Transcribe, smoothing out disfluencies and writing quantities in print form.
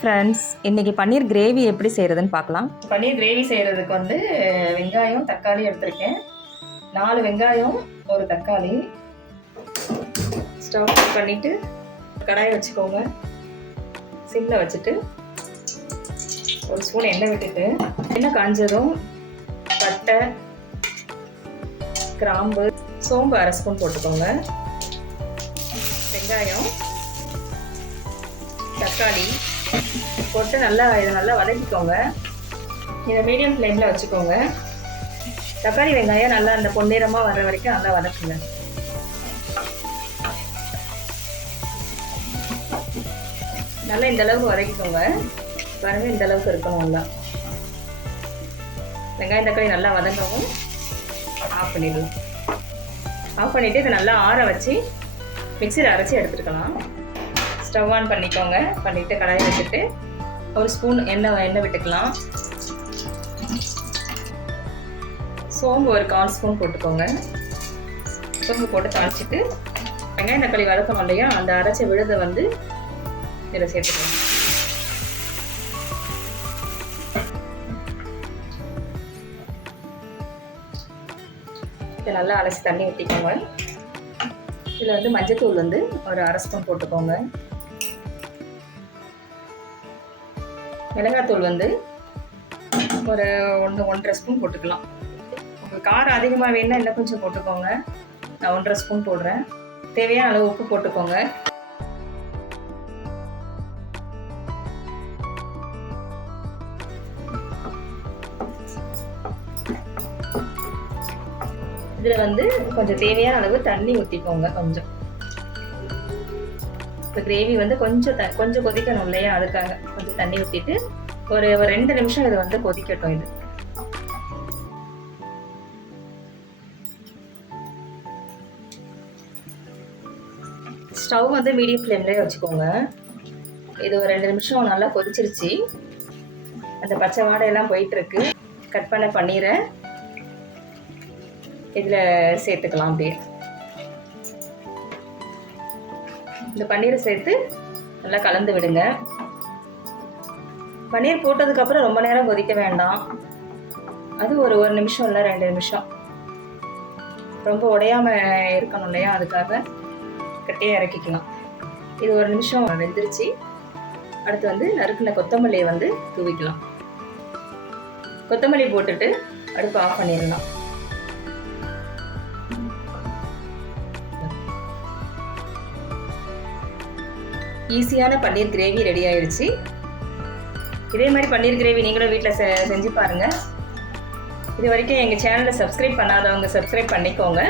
Friends, இன்றைக்கி பன்னீர் gravy எப்படி செய்கிறதுன்னு பார்க்கலாம். பன்னீர் கிரேவி செய்கிறதுக்கு வந்து வெங்காயம் தக்காளி எடுத்திருக்கேன். 4 வெங்காயம், 1 தக்காளி. ஸ்டவ் ஆன் பண்ணிவிட்டு கடாயை வச்சுக்கோங்க. சிம்மில் வச்சுட்டு 1 ஸ்பூன் எண்ணெய் விட்டுட்டு, எண்ணெய் காஞ்சதும் பட்டை, கிராம்பு, சோம்பு 1/2 ஸ்பூன் போட்டுக்கோங்க. வெங்காயம், தக்காளி போட்டு இதை நல்லா வதக்கிக்கோங்க. இதை மீடியம் ஃப்ளேமில் வச்சுக்கோங்க. தக்காளி வெங்காயம் நல்லா அந்த பொன்னிறமாக வர்ற வரைக்கும் நல்லா வதக்குங்க. நல்லா இந்த அளவுக்கு வதக்கிக்கோங்க. பாருங்க, இந்த அளவுக்கு இருக்கணும். நல்லா வெங்காயம் தக்காளி நல்லா வதங்கவும் ஆஃப் பண்ணிடலாம். ஆஃப் பண்ணிவிட்டு இதை நல்லா ஆற வச்சு மிக்சியில் அரைச்சி எடுத்துக்கலாம். ஸ்டவ் ஆன் பண்ணிக்கோங்க. பண்ணிவிட்டு கடாயை வச்சுட்டு 1 ஸ்பூன் எண்ணெய் விட்டுக்கலாம். சோம்பு 1/4 ஸ்பூன் போட்டுக்கோங்க. சோம்பு போட்டு தாளிச்சிட்டு வெங்காயம் தக்காளி வதக்கணும் இல்லையா, அந்த அரைச்ச விழுதை வந்து இதில் சேர்த்துக்கோங்க. இதை நல்லா அலசி தண்ணி ஊற்றிக்கோங்க. இதில் வந்து மஞ்சத்தூள் வந்து 1/2 ஸ்பூன் போட்டுக்கோங்க. மிளகாத்தூள் வந்து 1.5 ஸ்பூன் போட்டுக்கலாம். உங்களுக்கு காரம் அதிகமாக வேணும்னா இன்னும் கொஞ்சம் போட்டுக்கோங்க. நான் 1.5 ஸ்பூன் போடுறேன். தேவையான அளவு உப்பு போட்டுக்கோங்க. இதில் வந்து கொஞ்சம் தேவையான அளவு தண்ணி ஊற்றிக்கோங்க. இப்போ கிரேவி வந்து கொஞ்சம் கொதிக்கணும் இல்லையா, அதுக்காக கொஞ்சம் தண்ணி ஊற்றிட்டு ஒரு 2 நிமிஷம் இது வந்து கொதிக்கட்டும். இது ஸ்டவ் வந்து மீடியம் ஃப்ளேம்லேயே வச்சுக்கோங்க. இது ஒரு 2 நிமிஷம் நல்லா கொதிச்சிருச்சு. அந்த பச்சை வாடையெல்லாம் போயிட்டுருக்கு. கட் பண்ண பன்னீரை இதில் சேர்த்துக்கலாம். அப்படியே இந்த பன்னீரை சேர்த்து நல்லா கலந்து விடுங்க. பன்னீர் போட்டதுக்கப்புறம் ரொம்ப நேரம் கொதிக்க வேண்டாம். அது ஒரு 1 நிமிஷம் இல்லை 2 நிமிஷம். ரொம்ப உடையாமல் இருக்கணும் இல்லையா, அதுக்காக கட்டியாக இறக்கிக்கலாம். இது 1 நிமிஷம் வெந்துருச்சு. அடுத்து வந்து நறுக்குன கொத்தமல்லியை வந்து தூவிக்கலாம். கொத்தமல்லி போட்டுட்டு அடுப்பு ஆஃப் பண்ணிடலாம். ஈஸியான பன்னீர் கிரேவி ரெடி ஆயிடுச்சு. இதே மாதிரி பன்னீர் கிரேவி நீங்களும் வீட்டில் செஞ்சு பாருங்கள். இது வரைக்கும் எங்கள் சேனலை சப்ஸ்கிரைப் பண்ணாதவங்க சப்ஸ்கிரைப் பண்ணிக்கோங்க.